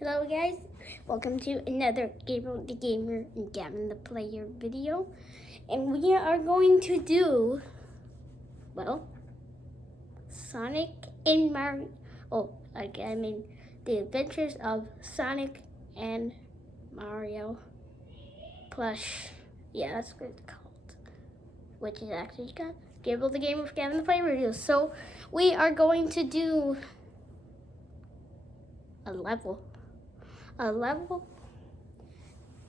Hello guys, welcome to another Gabriel the Gamer and Gavin the Player video. And we are going to do, well, Sonic and Mario, the adventures of Sonic and Mario plush. Yeah, that's what it's called. Which is actually called Gabriel the Gamer with Gavin the Player video. So we are going to do a level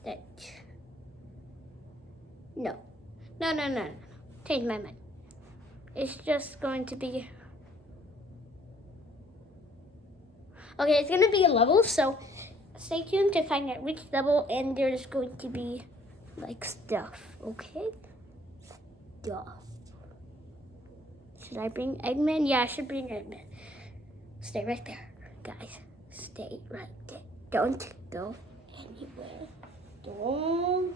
that no change my mind. It's just going to be okay. It's gonna be a level, so stay tuned to find out which level. And there's going to be like stuff. Okay, stuff. Should I bring Eggman? Yeah, I should bring Eggman. Stay right there, guys. Stay right there. Don't go anywhere. Don't.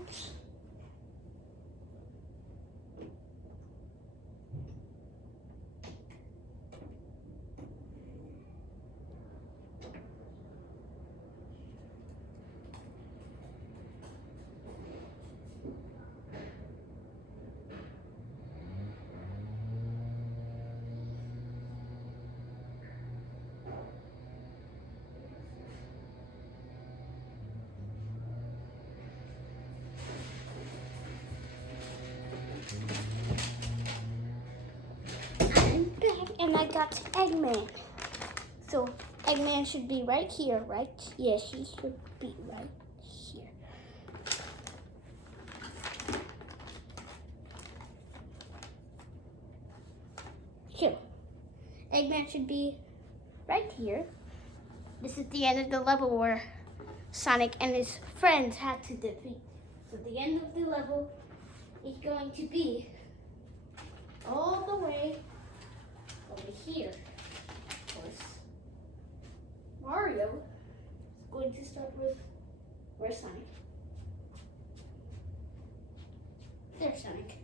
I'm back and I got Eggman. So Eggman should be right here, right? Yes, he should be right here. Here. Eggman should be right here. This is the end of the level where Sonic and his friends had to defeat. So the end of the level is going to be all the way over here. Of course, Mario is going to start with, where's Sonic? There's Sonic.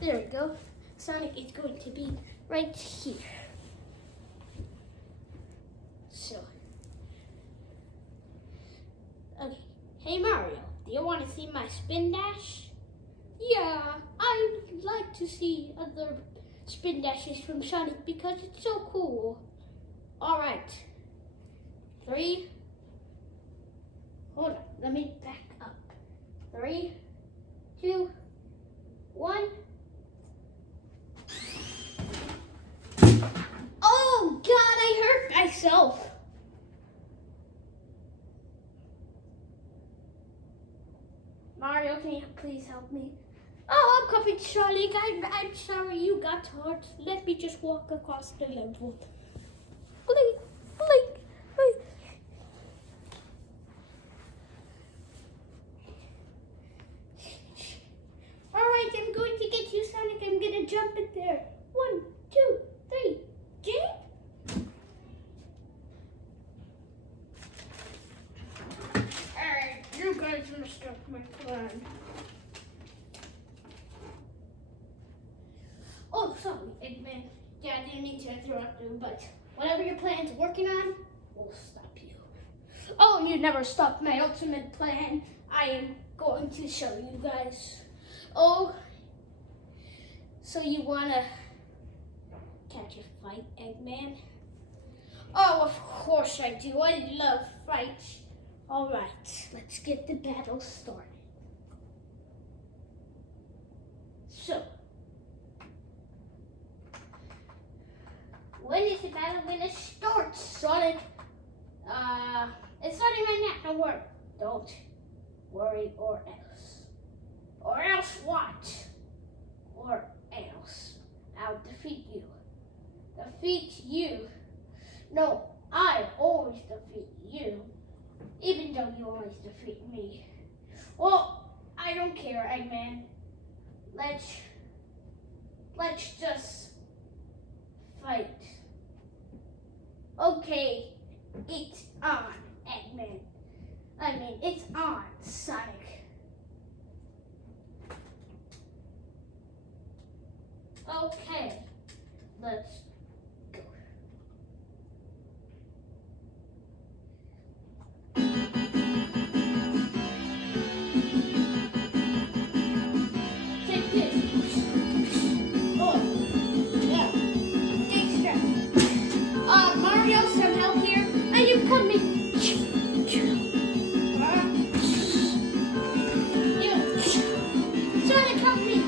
There we go. Sonic is going to be right here. So, okay. Hey Mario, do you want to see my spin dash? Yeah, I'd like to see other spin dashes from Sonic because it's so cool. Alright. 3. Hold on, let me back up. 3, 2, 1. Oh God, I hurt myself. Mario, can you please help me? Oh, I'm coming, Sonic. I'm sorry you got hurt. Let me just walk across the level. Blink, blink, blink. All right, I'm going to get you, Sonic. I'm gonna jump in there. 1, 2, 3. Jump. Alright, you guys messed up my plan. Oh, sorry, Eggman. Yeah, I didn't mean to interrupt you, but whatever your plan's working on, will stop you. Oh, you never stopped my ultimate plan. I am going to show you guys. Oh, so you wanna catch a fight, Eggman? Oh, of course I do. I love fights. All right, let's get the battle started. So, when is the battle gonna start, Sonic? It's starting right now. Don't worry. Don't worry, or else. Or else what? Or else I'll defeat you. Defeat you. No, I always defeat you. Even though you always defeat me. Well, I don't care, Eggman. Let's just fight. Okay, it's on, Eggman. It's on, Sonic. Okay, let's go. Take this. Oh, yeah. Take strap. Mario, some help here. Are you coming? Sonic, help me.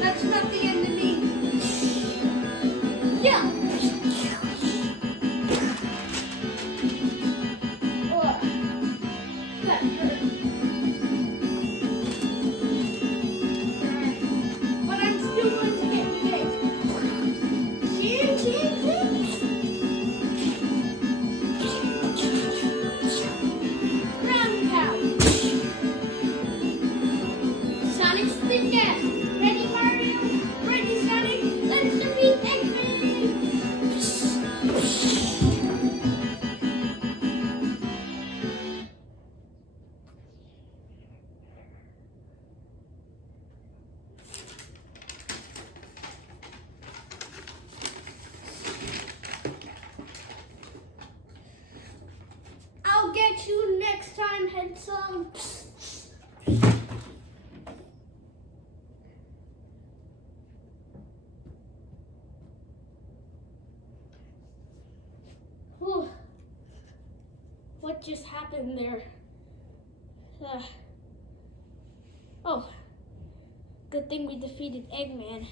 That's not the enemy. Yeah. Oh, that hurt. But I'm still going to get big. Ground pound. Sonic spin gas. Ready, Mario? Ready, Sonic? Let's defeat Eggman! I'll get you next time, handsome. Whew. What just happened there? Oh, good thing we defeated Eggman.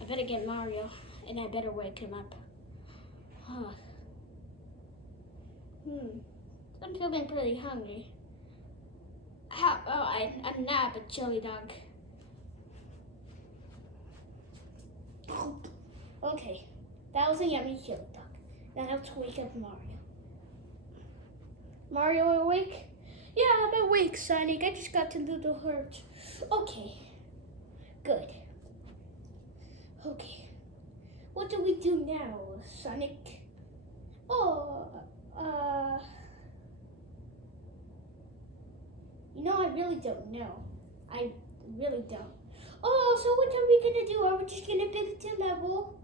I better get Mario, and I better wake him up. I'm feeling pretty hungry. I'm not a chili dog. Okay, that was a yummy chili dog. Now let's wake up Mario. Mario awake? Yeah, I'm awake, Sonic. I just got to do the hurt. Okay, good. Okay, what do we do now, Sonic? Oh, you know, I really don't know. I really don't. Oh, so what are we gonna do? Are we just gonna build a level?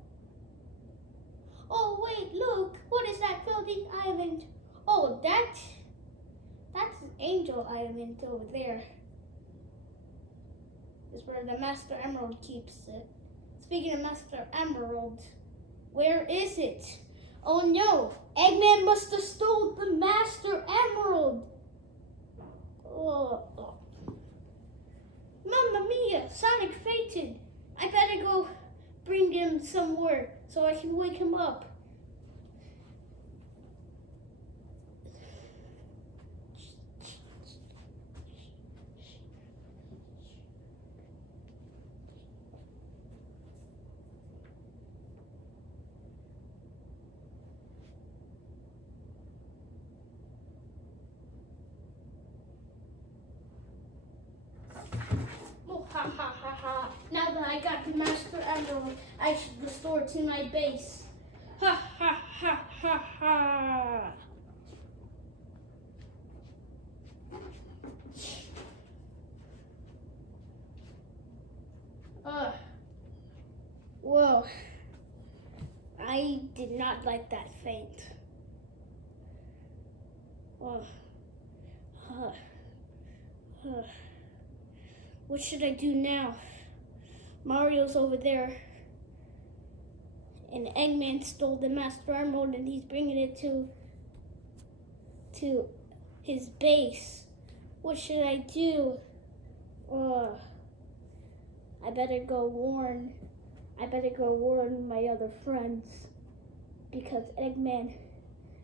Oh, wait, look. What is that floating island? Oh, that's an angel island over there. Is where the Master Emerald keeps it. Speaking of Master Emerald, where is it? Oh no, Eggman must have stole the Master Emerald. Oh. Mamma mia, Sonic fainted. I better go bring him somewhere so I can wake him up. Ha ha ha ha. Now that I got the Master Emerald, I should restore to my base. Ha ha ha ha ha. Whoa. I did not like that feint. What should I do now? Mario's over there. And Eggman stole the Master Emerald and he's bringing it to his base. What should I do? I better go warn my other friends. Because Eggman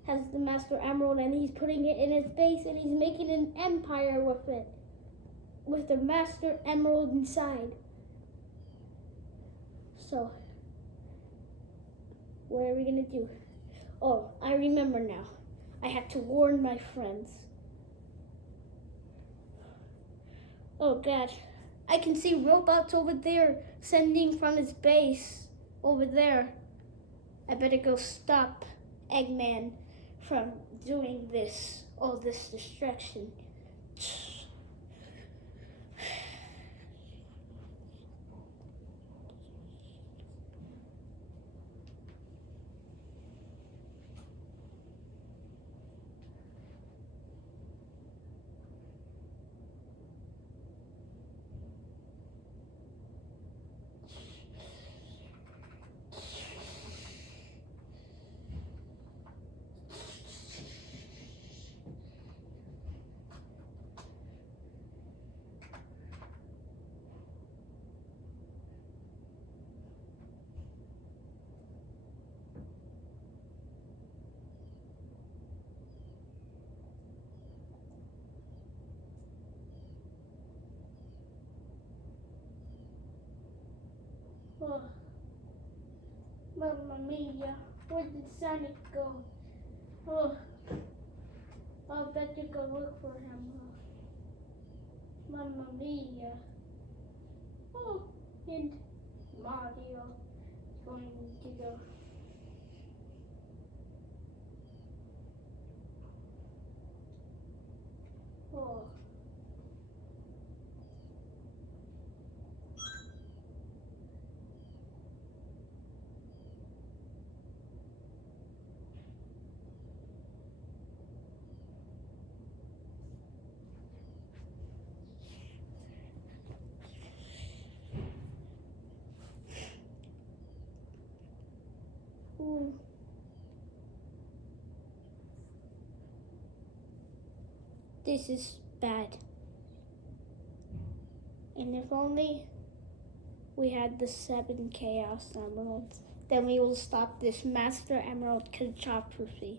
has the Master Emerald and he's putting it in his base and he's making an empire with it. With the Master Emerald inside. So, what are we gonna do? Oh, I remember now. I have to warn my friends. Oh God, I can see robots over there sending from his base over there. I better go stop Eggman from doing this, all this distraction. Oh, Mamma Mia, where did Sonic go? Oh, I'll bet you go look for him. Mamma Mia. Oh, and Mario is going to go. Oh. Ooh. This is bad. And if only we had the 7 Chaos Emeralds, then we will stop this Master Emerald catastrophe.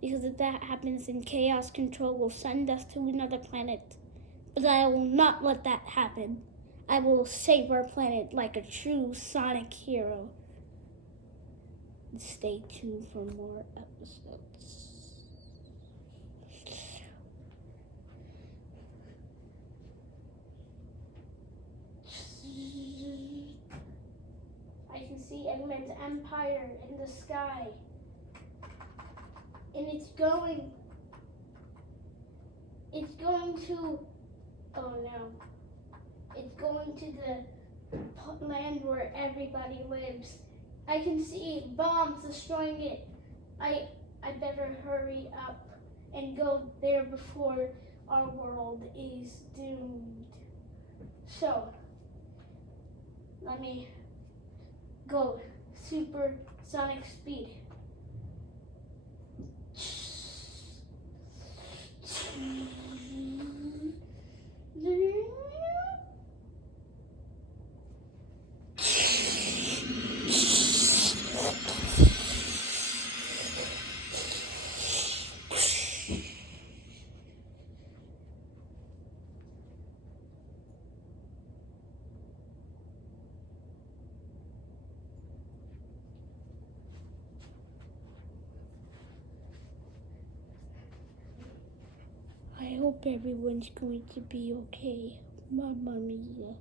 Because if that happens, then Chaos Control will send us to another planet. But I will not let that happen. I will save our planet like a true Sonic hero. Stay tuned for more episodes. I can see Eggman's Empire in the sky. And it's going to, oh no. It's going to the land where everybody lives. I can see bombs destroying it. I better hurry up and go there before our world is doomed. So, let me go supersonic speed. I hope everyone's going to be okay. Mamma Mia.